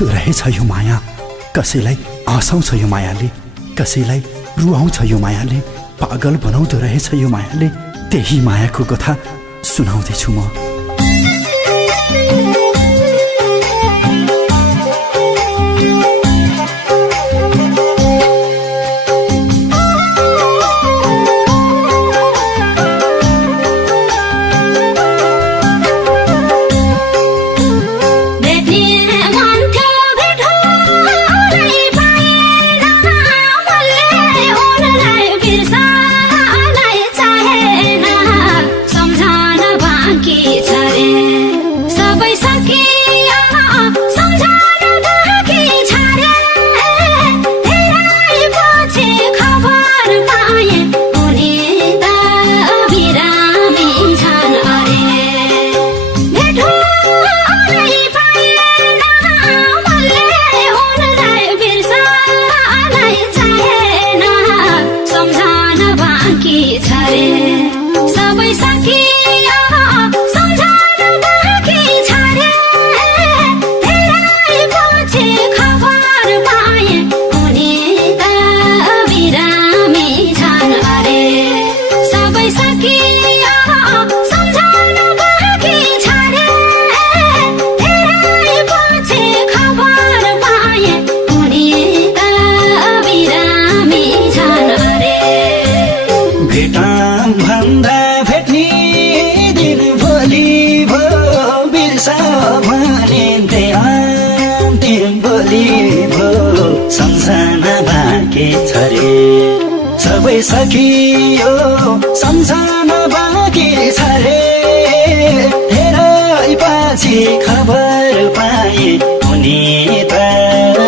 बनाउँदो रहेछ यो माया, कसैलाई हँसाउँछ यो मायाले, कसैलाई रुवाउँछ यो मायाले, पागल बनाउँदो रहेछ यो मायाले। त्यही मायाको कथा सुनाउँदैछु म। सबै सकियो सम्झना बाँकी छ रे, हेरै पछि खबर पाए उनी त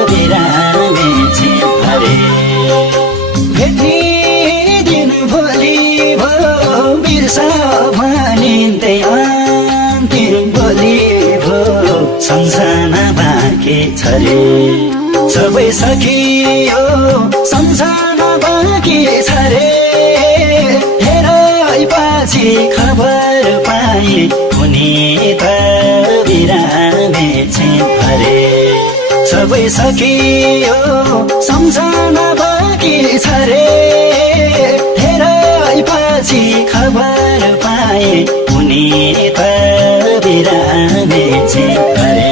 बिरामी छिन् अरे। भेट्ने दिन भोलि भयो बिर्सा भनिन्दै अन्तिम भोलि भयो सम्झना बाँकी छ रे। सबै सकियो सम्झना बाँकी छ रे, हेरै पछि खबर पाए उनी त बिरामी छिन् अरे। सबै सकियो सम्झना बाँकी छ रे, हेरै पछि खबर पाए उनी त बिरामी छिन् अरे।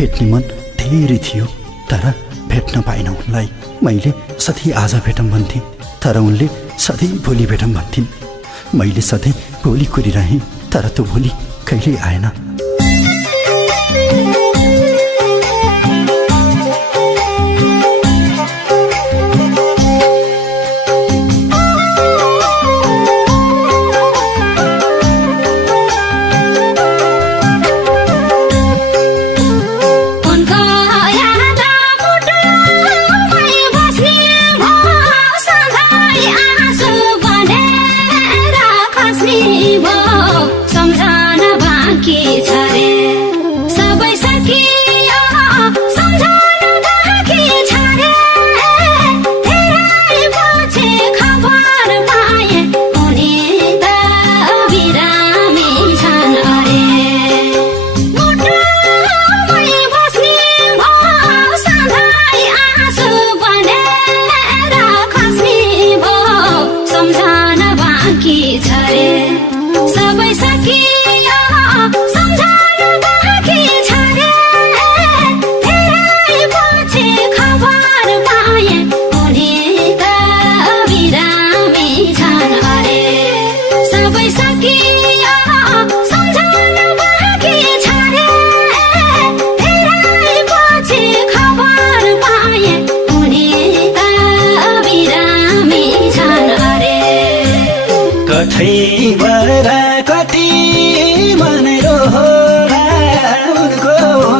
भेट्ने मन धेरै थियो तर भेट्न पाइन उनलाई। मैले सधैँ आज भेटौँ भन्थेँ तर उनले सधैँ भोलि भेटौँ भन्थिन्। मैले सधैँ भोलि कुरिरहेँ तर त्यो भोलि कहिल्यै आएन। कति मन रोला उनको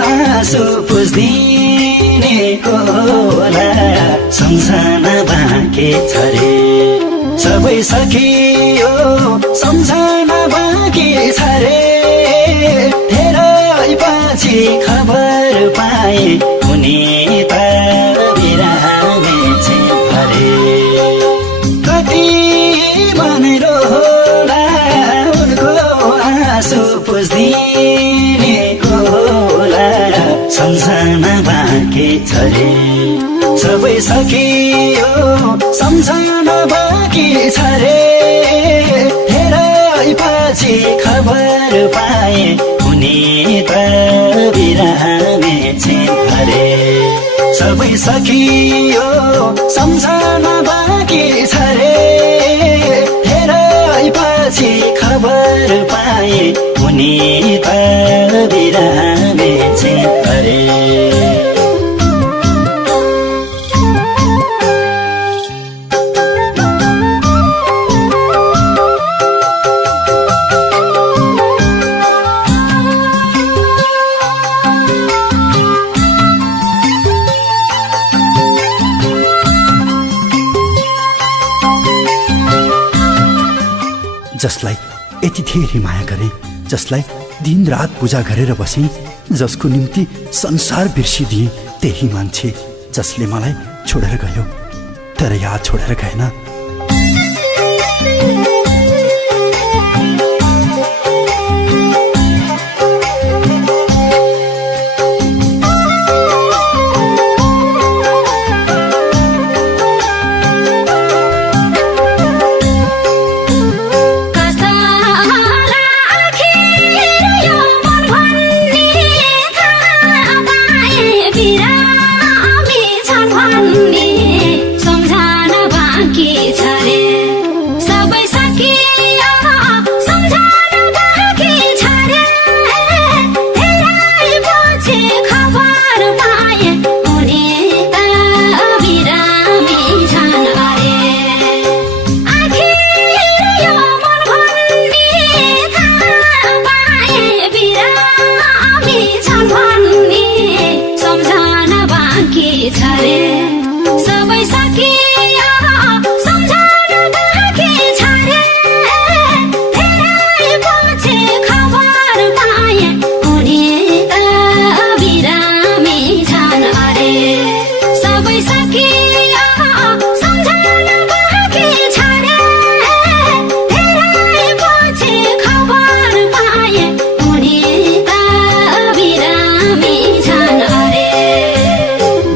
आँसु पुछ्दिनेको होला सम्झना बाँकी छ रे सबै सकियो सम्झना बाँकी छ रे धेरै पछि खबर पाए उनी त बिरामी छिन् अरे कति भनेर होला उनको आँसु पुछ्दिनेको होला सम्झना बाँकी छ रे सबै सकियो सम्झना बाँकी छ रे धेरै पछि खबर पाए उनी त बिरामी छिन् अरे सबै सकियो सम्झना बाँकी छ रे धेरै पछि खबर पाए उनी त बिरामी छिन् अरे जसलाई यति धेरै माया गरे जसलाई दिनरात पूजा गरेर बसे जसको निम्ति संसार बिर्सिदिए त्यही मान्छे जसले मलाई छोडेर गयो तर याद छोडेर गएन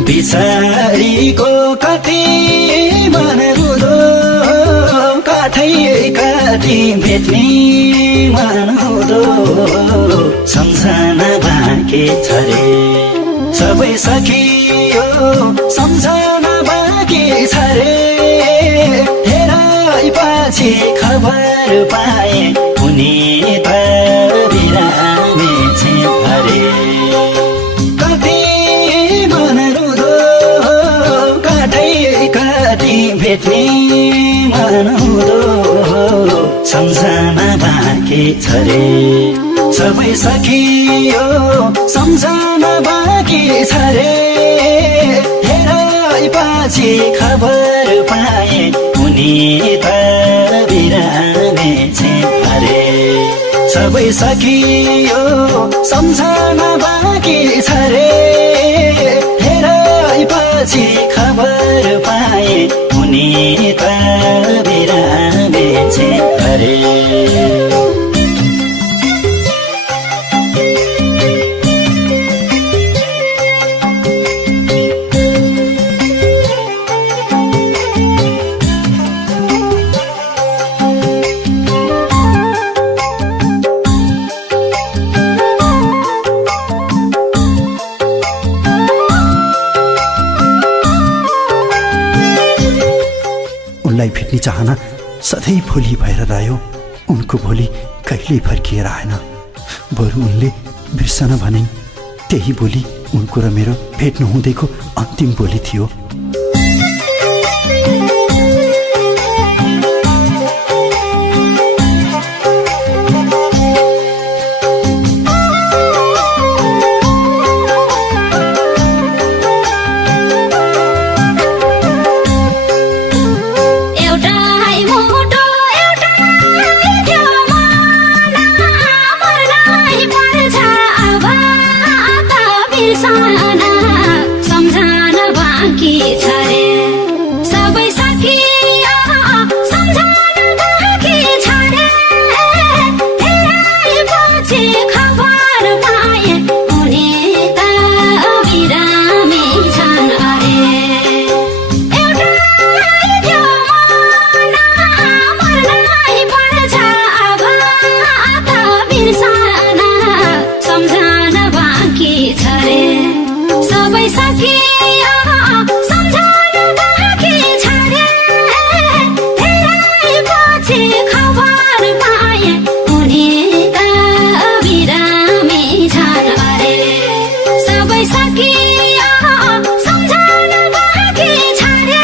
बिचारीको कति मन रुदो कतै कति भेट्ने मन हुँदो सम्झना बाँकी छ रे सबै सकियो सम्झना बाँकी छ रे धेरै पछि खबर पाए उनी त बिरामी छिन् अरे भेट्ने मन हुँदो सम्झना बाँकी छ रे सबै सकियो सम्झना बाँकी छ रे धेरै पछि खबर पाए उनी त बिरामी छिन् अरे सबै सकियो सम्झना बाँकी छ रे धेरै पछि खबर पाए उनी त बिरामी छिन् अरे उनलाई भेट्ने चाहना सधैँ भोलि भएर रह्यो उनको भोलि कहिल्यै फर्किएर आएन बरु उनले बिर्सन भने त्यही भोलि उनको र मेरो भेट नहुँदैको अन्तिम भोलि थियो पाए उनी त बिरामी छन् अरे सबै सकियो सम्झना बाँकी छ रे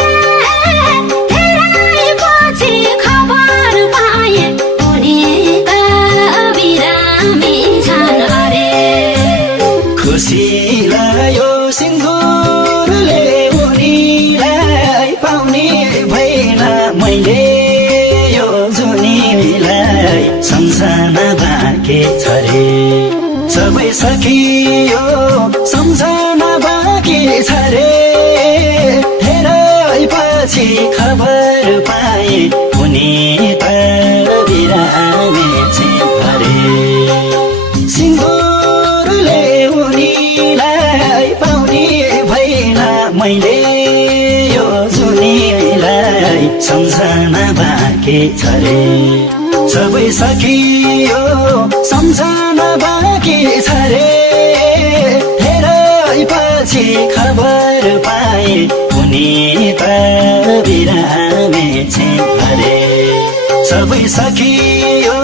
धेरै पछि खबर पाए उनी त बिरामी छन् अरे खुसी लाग्यो सिन्दुरले उनीलाई पाउने भएन मैले यो जुनीलाई सम्झना बाँकी छ रे सबै सकियो सम्झना बाँकी छ रे धेरै पछि खबर पाए उनी त बिरामी छिन् अरे सिन्दुरले उनीलाई पाउने भएन मैले यो जुनीलाई सम्झना बाँकी छ रे सबै सकियो सम्झना बाँकी छ रे धेरै पछि खबर पाए उनी त बिरामी छिन् अरे सबै सकियो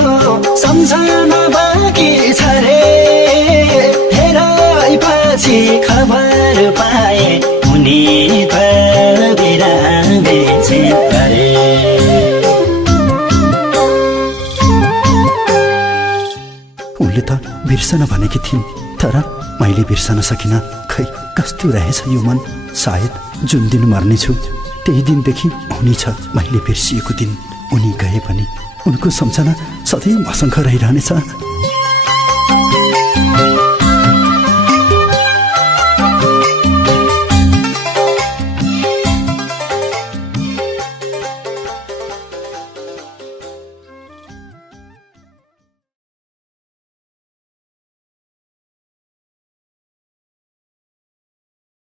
सम्झना बाँकी छ रे धेरै पछि खबर पाए उनी त बिरामी छिन् अरे उनले त बिर्सन भनेकी थिइन् तर मैले बिर्सन सकिनँ खै कस्तो रहेछ यो मन सायद जुन दिन मर्नेछु त्यही दिनदेखि हुने छ मैले बिर्सिएको दिन उनी गए पनि उनको सम्झना सधैँ मसँग रहिरहनेछ